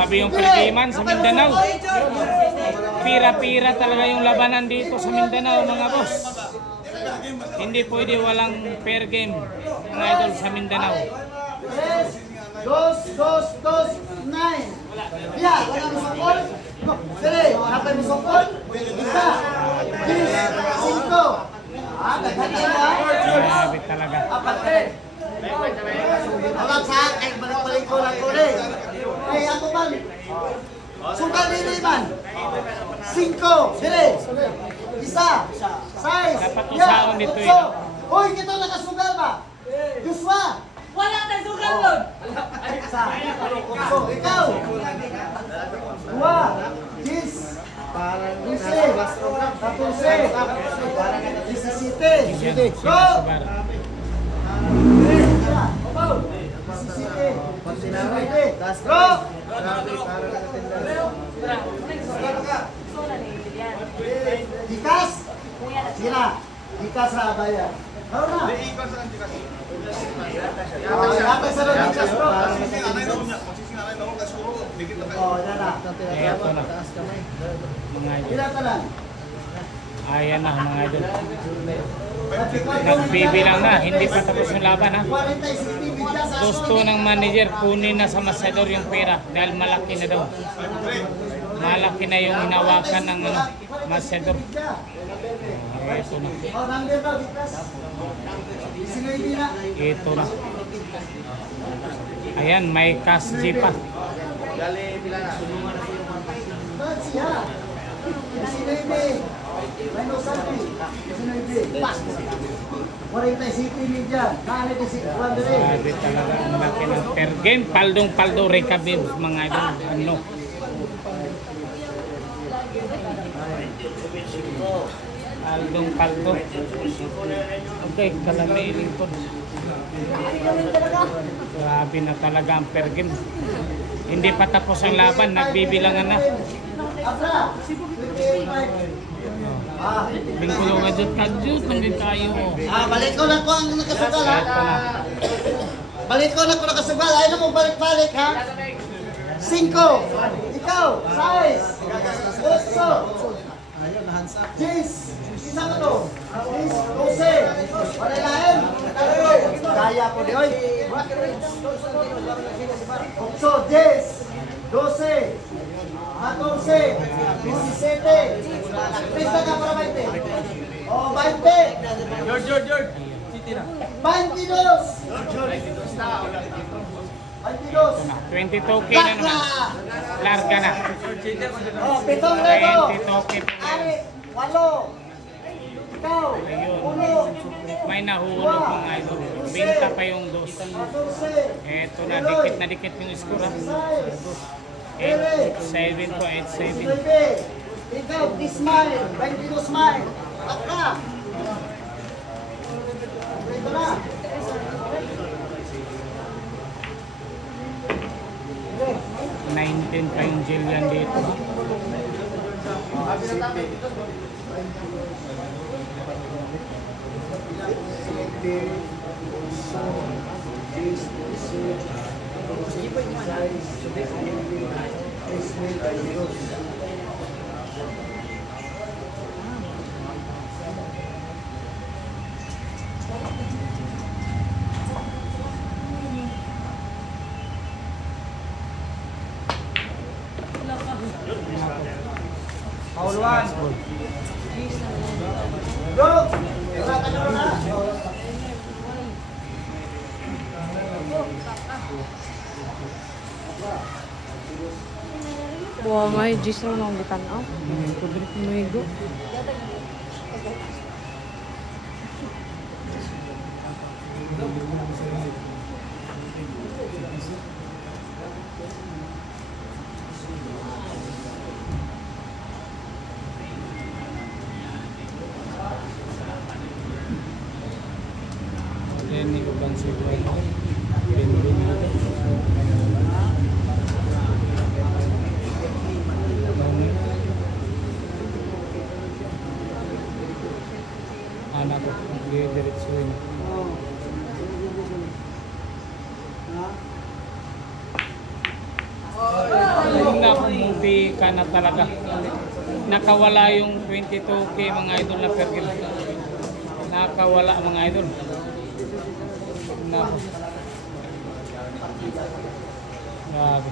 Grabe yung Pergiman sa Mindanao. Pira-pira talaga yung labanan dito sa Mindanao, mga boss. Hindi pwede walang fair game, mga idol, sa Mindanao. 2, 2, 2, 9. Ya, wala mo sokol. Sige, napay mo sokol. Isa. 10, 5. Daghan na. Grabe talaga. Apat eh. Alam sa akin, balik-balik ko lang ko rin. Ay, ako man. Sugal nili man. 5. Sige. Isa. 6. Dapat usaon dito eh. Uy, kita nakasugal ba? Joshua. Wala nang sugal nun! Isa. Ikaw. 2. 10. 15. 14. 17. Go! Dikas? Sila. Dikas sa bayan. Ano na? Yata sa rin dikas bro. Oh, yan na. Ito na. Mga idol. Ilan ka lang? Ayan na, mga idol. Nagbibilang na, hindi pa tapos yung laban ha. 40 Gusto ng manager kunin na sa masador yung pera dahil malaki na daw. Malaki na yung hinawakan ng masador. Ito na. Oh, number daw, Dikas. Sinoy na. Ito na. Ayan, may cash G pa. Ba't siya? Sinoy na. May nusabi. Sinoy na. 40 city ni dyan. Kaya na si Wandere. Grabe talaga ang laki ng per game. Paldong-paldo recabib, mga idol. Ano? Paldong-paldo. Okay, kalamiling ko. Grabe na talaga ang per game. Hindi pa tapos ang laban, nagbibilangan na. Abra. 25. Bingkulo nga dyan, kadyot, nandun tayo. Balik ko lang ko ang nakasugal ha. Ito na. Balik ko lang ko nakasugal. Ayaw na mong balik-balik ha. 5. Ikaw. 6. 8. 10. Isa ka to. 12. Wala lain. Kaya po di oy. 8. 10. 12. 14, 17, pista ka para 20. Oh, 20. George. 22. 22K na naman. Larga na. Oh, 7 na to. 22K po. Ari, 8. Ikaw, 1. May nahulog mga idol. Binta pa yung dos. 14. Eto na, dikit yung score ha. 8-7 po, 8-7. 19. Ikaw, smile. 22 smile. Takra. Ito na. $19 pa yung Jillian dito. Pauluan. Go. Wala ka na. Buwa may jis raw nang butanaw. Nuigo. Ini bukan sebuah anak ko dia diretsuin. Pira, munti ka na talaga. Nakawala yung 22K mga idol na per game. Nakawala mga idol. Nako. Grabe.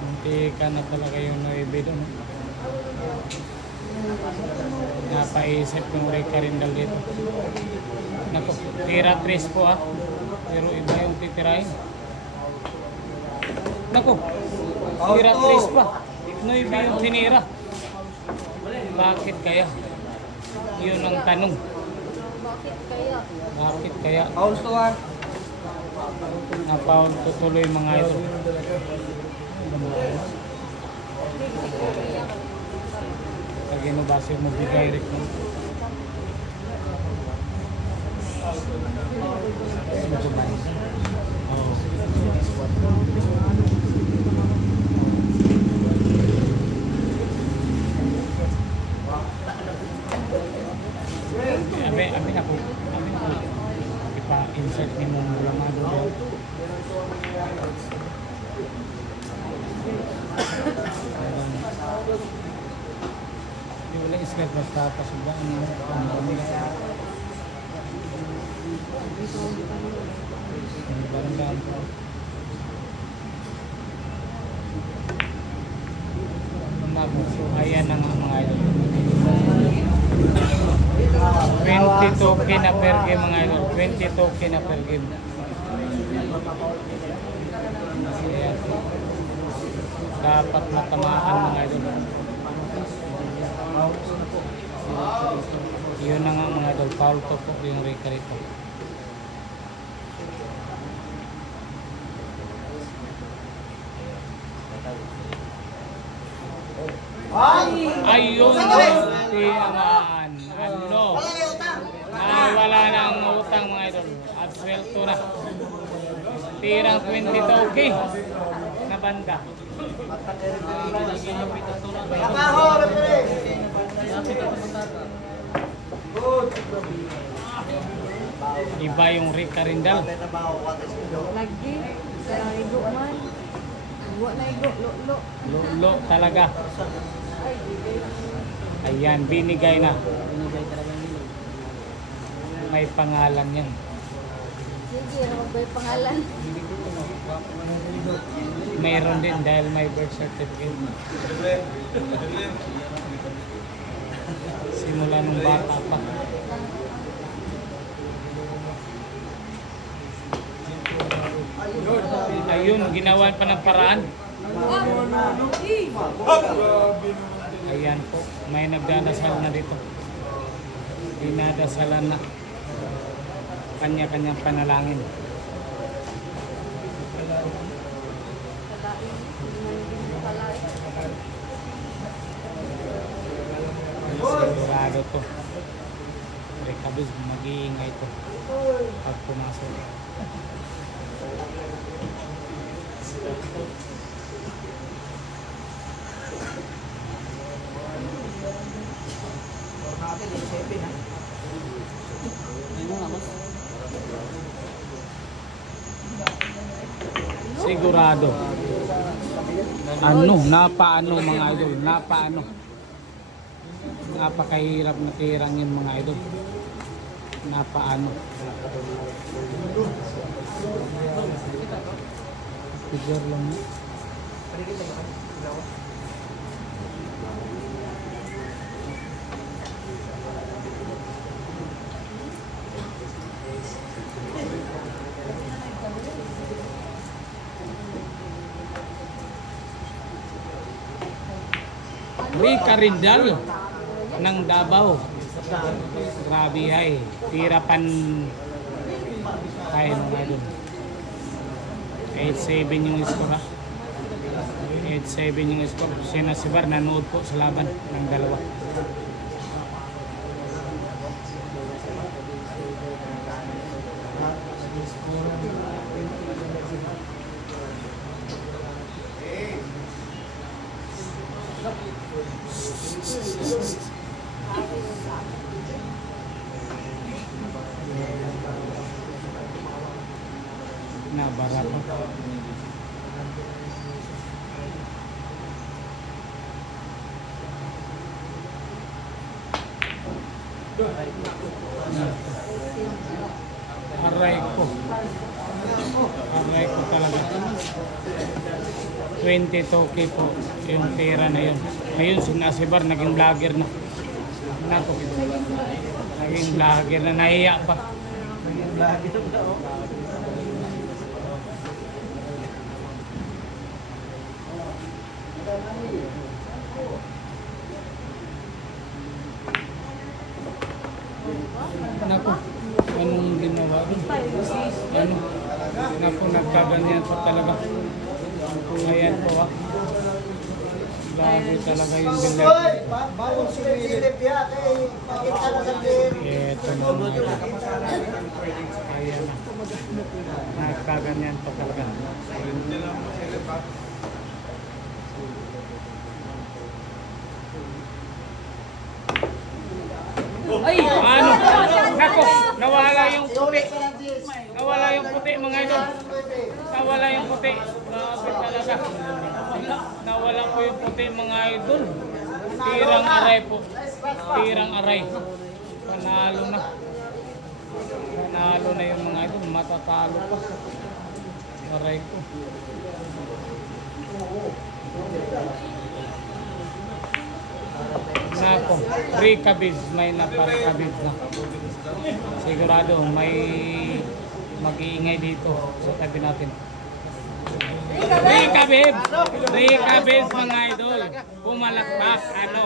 Munti ka na talaga yung 9 doon. Napaisip yung Ray Carindal dito. Nako, tira 3 po pero iba yung titirahin. Nako, tira 3 pa. 9 yung tinira. Bakit kaya? Yun ang tanong. Bakit kaya? Napaon tutuloy mga idol. Lagi no base mo bigay rin mo. Abi na po. Ipa-insert ni mo mula mga doon. Di wala iskat basta pasubaan mo. Barang-barang po. So, ayan na nga mga idol. 22K na per game mga idol. 22K na per game. Ayan. Dapat matamaan mga idol. Yun na nga mga idol. Foul to po yung Ray Carito. Ayun, hindi naman. Ano? Wala nang utang mga idol. At swelto na. Tirang 22K na banda. Iba yung Ray Carindal. Lagi. Igo man. Igo na igo. Lo. Lolo talaga. Ayan, binigay na. May pangalan yan. Sige, may pangalan. Mayroon din dahil may birth certificate. Simula nung bata pa. Ayun, ginawan pa ng paraan. Ayan po, may nagdadasal na dito. Dinadasalan na kanya-kanyang panalangin. Sigurado to. Rekabis, mag-iingay to pag pumasok. Sigurado. Ano, napaano mga idol, napaano. Napakahirap na tirangin mga idol. Napaano. Figure lang. Ray Carindal ng Davao. Grabe ay. Tirapan tayo mga idol. 8-7 yung score. 8-7 yung score. Sinasibar, nanood po sa laban ng dalawa. Nabara pa. Aray ko. Aray ko talaga. 22K po yung pera na yun. Ngayon si Nasibar naging vlogger na. Nako. Naging vlogger na, nahiya pa. Nako. Anong ginawa rin? Ano? Nako, nagkaganyan pa talaga. Ayan po ah. Lagi talaga yung bilag. Hoy! Bawal sumilip ya. Kaya pakita na sa player. Ito na mga. Ayan na. Nagkaganyan pa talaga. Ano? Nako, nawala yung puti. Nawala yung puti mga idol. Nawala yung puti. Grabe talaga. Nawala po yung puti mga idol. Tirang aray po. Tirang aray. Panalo na. Panalo na yung mga idol. Matatalo pa. Aray ko. Nako, free kabis, may napaka-kabis na. Sigurado may mag-iingay dito sa tabi natin. Free kabis mga idol. Pumalakpak, ano?